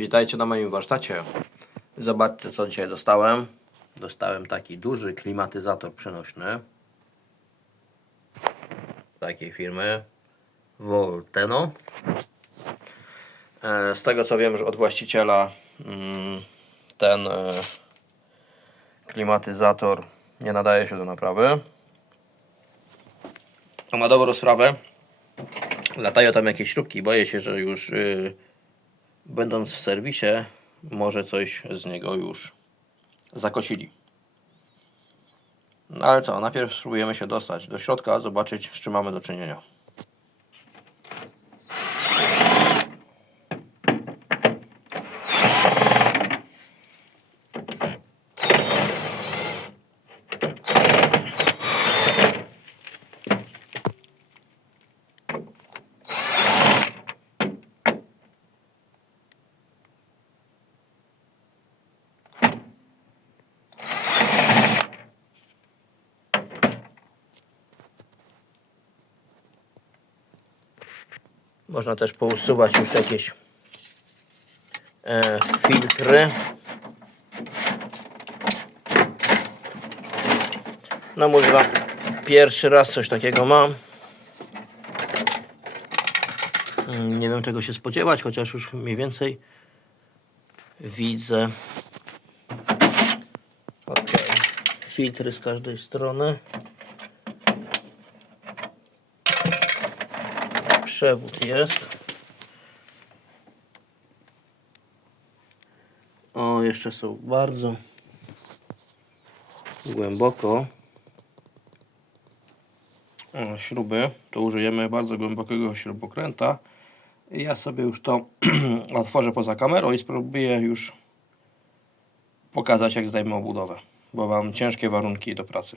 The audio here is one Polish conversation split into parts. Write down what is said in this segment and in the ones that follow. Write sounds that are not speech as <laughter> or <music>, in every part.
Witajcie na moim warsztacie. Zobaczcie co dzisiaj dostałem. Dostałem taki duży klimatyzator przenośny. Takiej firmy. Volteno. E, Z tego co wiem, że od właściciela mm, ten e, klimatyzator nie nadaje się do naprawy. A ma dobrą sprawę. Latają tam jakieś śrubki. Boję się, że już yy, będąc w serwisie, może coś z niego już zakosili. No ale co, najpierw spróbujemy się dostać do środka, zobaczyć z czym mamy do czynienia. Można też pousuwać już jakieś e, filtry. No mówię wam, pierwszy raz coś takiego mam. Mm, Nie wiem czego się spodziewać, chociaż już mniej więcej widzę. Ok, filtry z każdej strony. Przewód jest. O, jeszcze są bardzo głęboko. O, śruby. To użyjemy bardzo głębokiego śrubokręta. Ja sobie już to <clears throat> otworzę poza kamerą i spróbuję już pokazać jak zdejmę obudowę. Bo mam ciężkie warunki do pracy.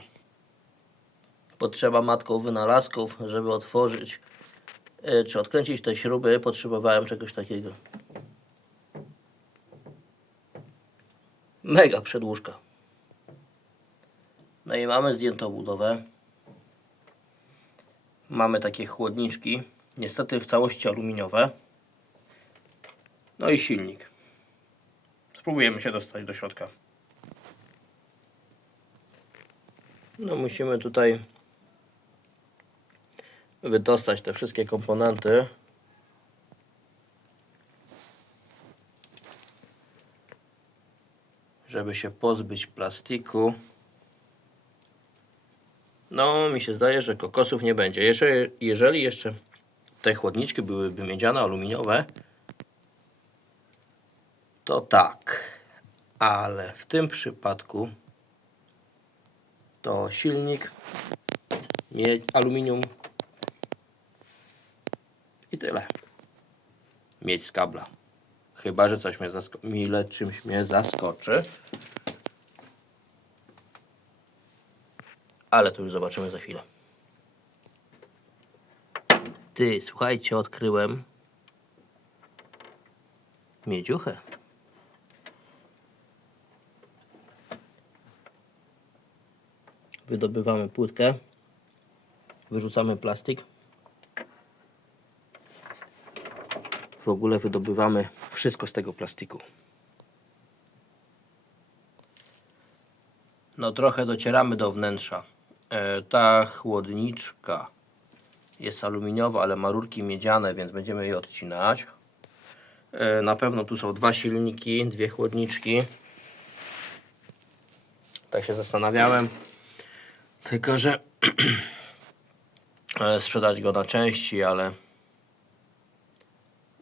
Potrzeba matką wynalazków, żeby otworzyć czy odkręcić te śruby, potrzebowałem czegoś takiego. Mega przedłużka. No i mamy zdjętą budowę. Mamy takie chłodniczki. Niestety w całości aluminiowe. No i silnik. Spróbujemy się dostać do środka. No musimy tutaj wydostać te wszystkie komponenty. Żeby się pozbyć plastiku. No, mi się zdaje, że kokosów nie będzie. Jeżeli, jeżeli jeszcze te chłodniczki byłyby miedziane, aluminiowe, to tak. Ale w tym przypadku to silnik, miedź, aluminium i tyle. Mieć z kabla. Chyba, że coś mnie zaskoczy. Mile czymś mnie zaskoczy. Ale to już zobaczymy za chwilę. Ty, słuchajcie, odkryłem miedziuchę. Wydobywamy płytkę. Wyrzucamy plastik. W ogóle wydobywamy wszystko z tego plastiku. No trochę docieramy do wnętrza. E, ta chłodniczka jest aluminiowa, ale ma rurki miedziane, więc będziemy je odcinać. E, na pewno tu są dwa silniki, dwie chłodniczki. Tak się zastanawiałem. Tylko, że <clears throat> e, sprzedać go na części, ale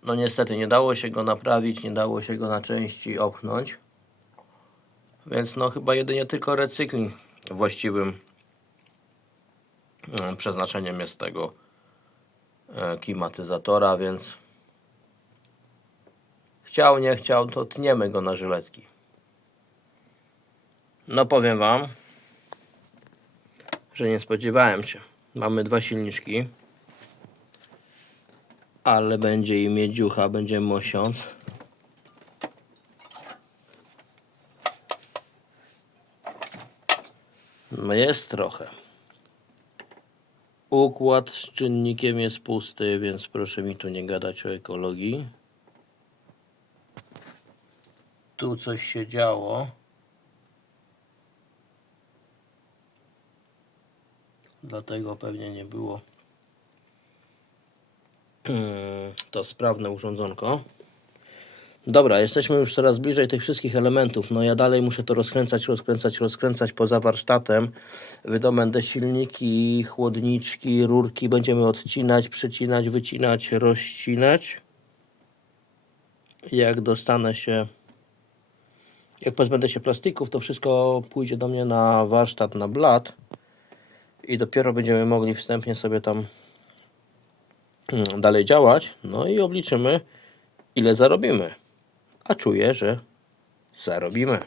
no niestety nie dało się go naprawić, nie dało się go na części opchnąć. Więc no chyba jedynie tylko recykling właściwym mm, przeznaczeniem jest tego e, klimatyzatora, więc chciał, nie chciał, to tniemy go na żyletki. No powiem Wam, że nie spodziewałem się. Mamy dwa silniczki ale będzie i miedziucha, będzie mosiąc. No jest trochę. Układ z czynnikiem jest pusty, więc proszę mi tu nie gadać o ekologii. tu coś się działo. Dlatego pewnie nie było to sprawne urządzonko. Dobra, jesteśmy już coraz bliżej tych wszystkich elementów. No ja dalej muszę to rozkręcać, rozkręcać, rozkręcać poza warsztatem. Wydobędę silniki, chłodniczki, rurki. Będziemy odcinać, przycinać, wycinać, rozcinać. Jak dostanę się, jak pozbędę się plastików, to wszystko pójdzie do mnie na warsztat, na blat. I dopiero będziemy mogli wstępnie sobie tam <clears throat> dalej działać. No i obliczymy, ile zarobimy. A czuję, że zarobimy.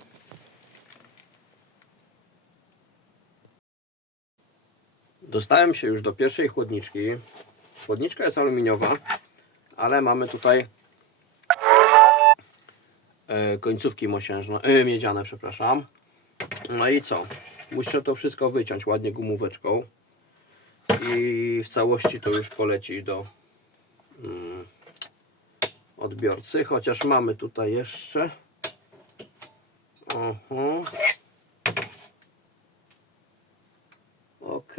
Dostałem się już do pierwszej chłodniczki. Chłodniczka jest aluminiowa, ale mamy tutaj e, końcówki mosiężne, e, miedziane, przepraszam. No i co? Muszę to wszystko wyciąć ładnie gumóweczką i w całości to już poleci do mm, odbiorcy, chociaż mamy tutaj jeszcze Oho. Ok,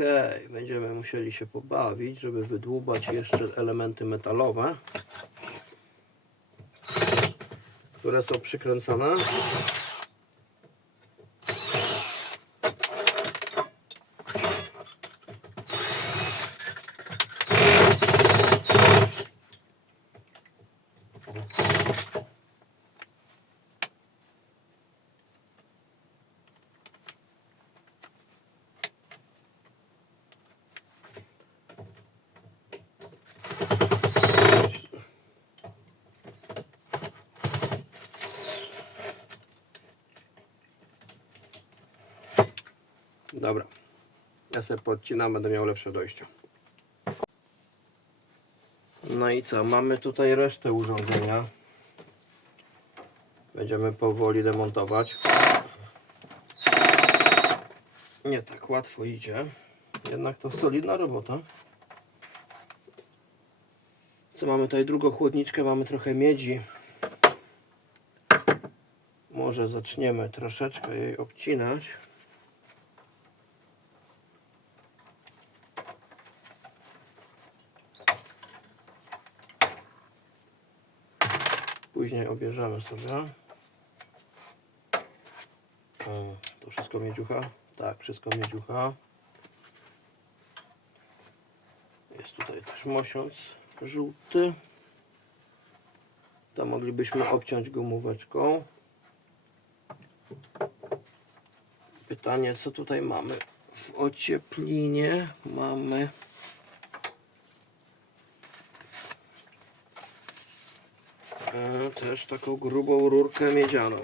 będziemy musieli się pobawić, żeby wydłubać jeszcze elementy metalowe, które są przykręcone. Dobra. Ja sobie podcinam, będę miał lepsze dojście. No i co? Mamy tutaj resztę urządzenia. Będziemy powoli demontować. Nie tak łatwo idzie. Jednak to solidna robota. Co mamy tutaj? Drugą chłodniczkę, mamy trochę miedzi. Może zaczniemy troszeczkę jej obcinać. Później obierzemy sobie. To wszystko miedziucha? Tak, wszystko miedziucha. Jest tutaj też mosiąc żółty. To moglibyśmy obciąć gumóweczką. Pytanie, co tutaj mamy? W ocieplinie mamy też taką grubą rurkę miedzianą.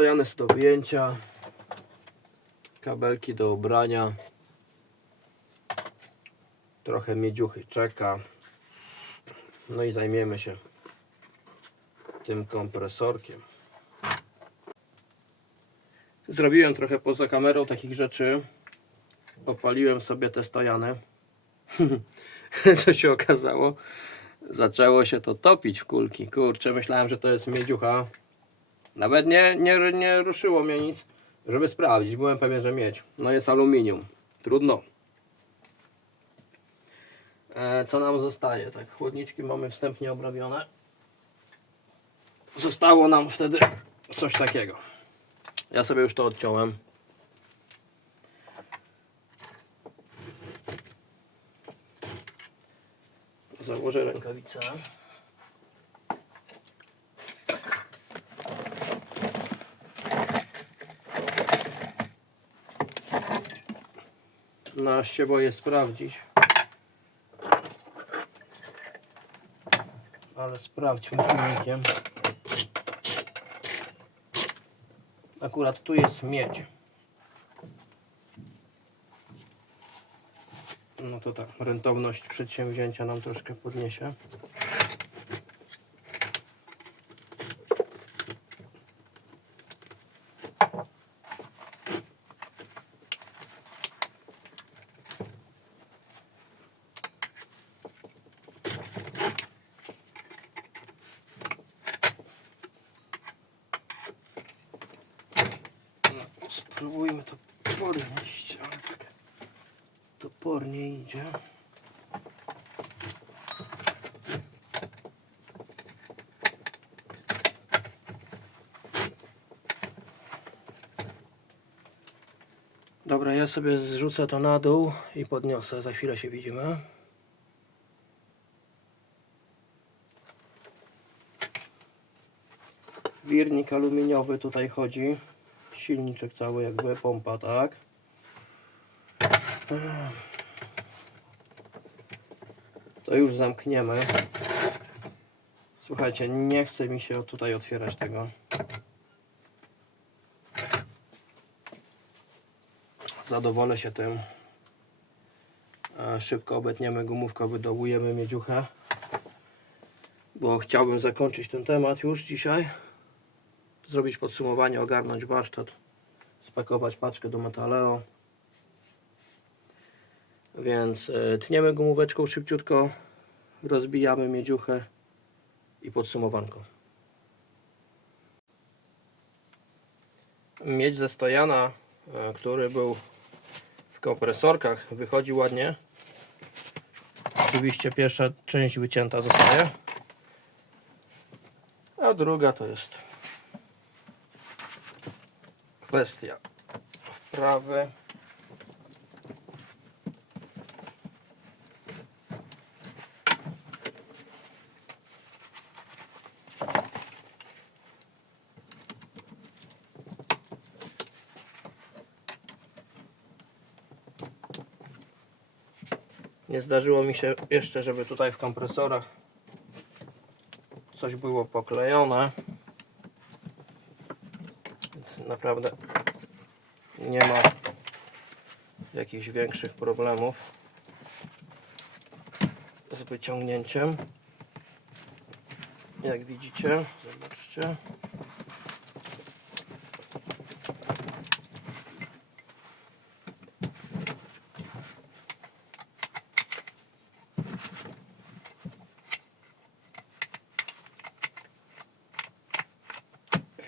Stojany jest do wyjęcia. Kabelki do ubrania. Trochę miedziuchy czeka. No i zajmiemy się tym kompresorkiem. Zrobiłem trochę poza kamerą takich rzeczy. Opaliłem sobie te stojany. <laughs> Co się okazało? Zaczęło się to topić w kulki. Kurczę, myślałem, że to jest miedziucha. Nawet nie, nie, nie ruszyło mnie nic, żeby sprawdzić. Byłem pewien, że miedź. No jest aluminium. Trudno. E, co nam zostaje? Tak, chłodniczki mamy wstępnie obrabione. Zostało nam wtedy coś takiego. Ja sobie już to odciąłem. Założę rękawice. No aż się boję sprawdzić. Ale sprawdźmy filmikiem. Akurat tu jest miedź. No to tak, rentowność przedsięwzięcia nam troszkę podniesie. No, spróbujmy to podnieść, ale tak topornie idzie. Dobra, ja sobie zrzucę to na dół i podniosę. Za chwilę się widzimy. Wirnik aluminiowy tutaj chodzi. Silniczek cały jakby, pompa, tak? To już zamkniemy. Słuchajcie, nie chce mi się tutaj otwierać tego. Zadowolę się tym. Szybko obetniemy gumówkę, wydołujemy miedziuchę. Bo chciałbym zakończyć ten temat już dzisiaj. Zrobić podsumowanie, ogarnąć warsztat. Spakować paczkę do Metaleo. Więc e, tniemy gumóweczką szybciutko, rozbijamy miedziuchę i podsumowanko. Miedź ze stojana, e, który był w kompresorkach, wychodzi ładnie. Oczywiście pierwsza część wycięta zostaje, a druga to jest kwestia wprawy. Nie zdarzyło mi się jeszcze, żeby tutaj w kompresorach coś było poklejone. Więc naprawdę nie ma jakichś większych problemów z wyciągnięciem. Jak widzicie, zobaczcie.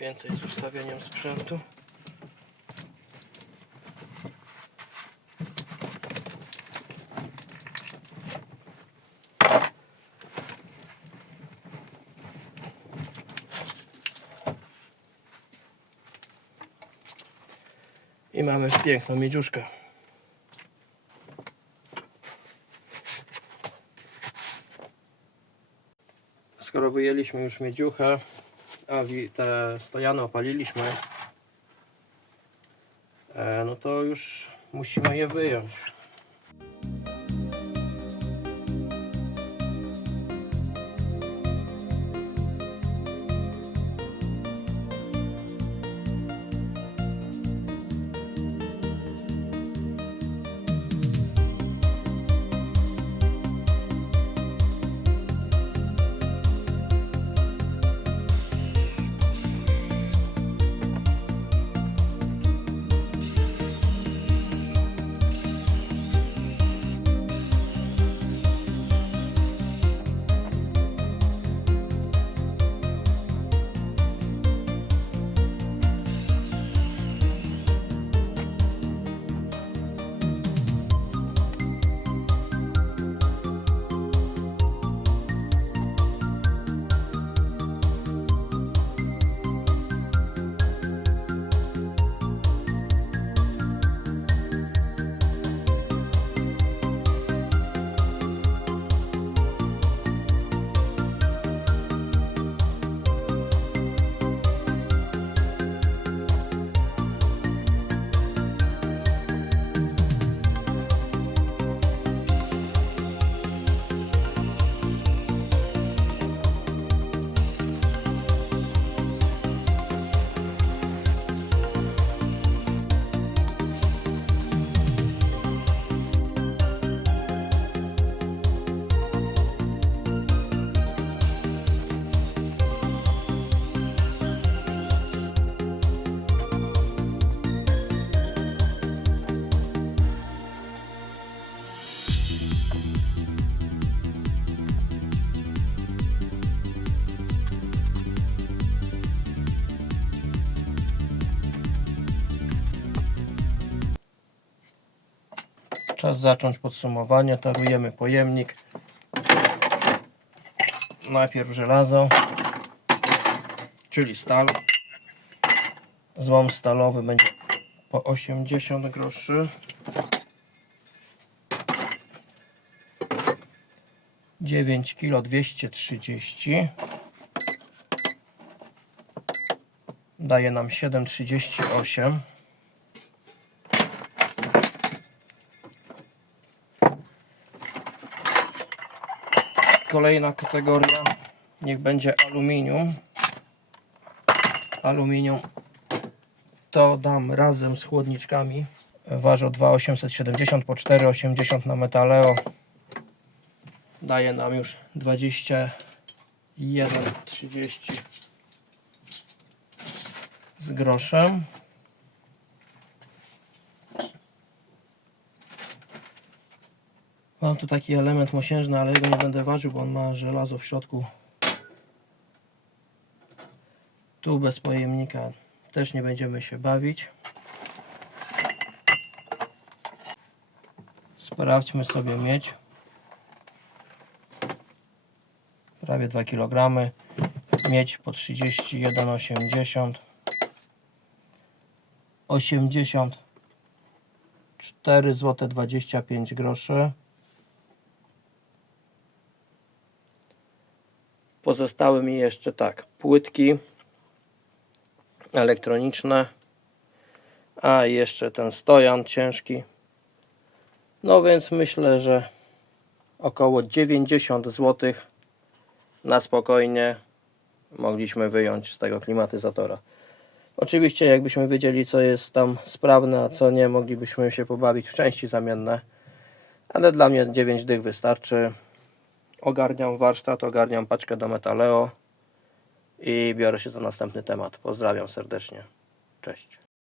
Więcej z ustawieniem sprzętu. I mamy piękną miedziuszkę. Skoro wyjęliśmy już miedziuchę, te stojany opaliliśmy, e, no to już musimy je wyjąć. Czas zacząć podsumowanie. Tarujemy pojemnik. Najpierw żelazo, czyli stal. Złom stalowy będzie po 80 groszy. 9 kilo 230 daje nam 7,38 Kolejna kategoria niech będzie aluminium. Aluminium to dam razem z chłodniczkami. Waży 2,870 po 4,80 na metaleo. Daje nam już 21,30 z groszem. Mam tu taki element mosiężny, ale jego nie będę ważył, bo on ma żelazo w środku. Tu bez pojemnika też nie będziemy się bawić. Sprawdźmy sobie miedź. Prawie 2 kg. Miedź po 31,80 84 zł 25 groszy. Pozostały mi jeszcze tak, płytki elektroniczne, a jeszcze ten stojan ciężki. No więc myślę, że około 90 zł na spokojnie mogliśmy wyjąć z tego klimatyzatora. Oczywiście jakbyśmy wiedzieli co jest tam sprawne, a co nie, moglibyśmy się pobawić w części zamienne. Ale dla mnie 9 dych wystarczy. Ogarniam warsztat, ogarniam paczkę do Metaleo i biorę się za następny temat. Pozdrawiam serdecznie. Cześć.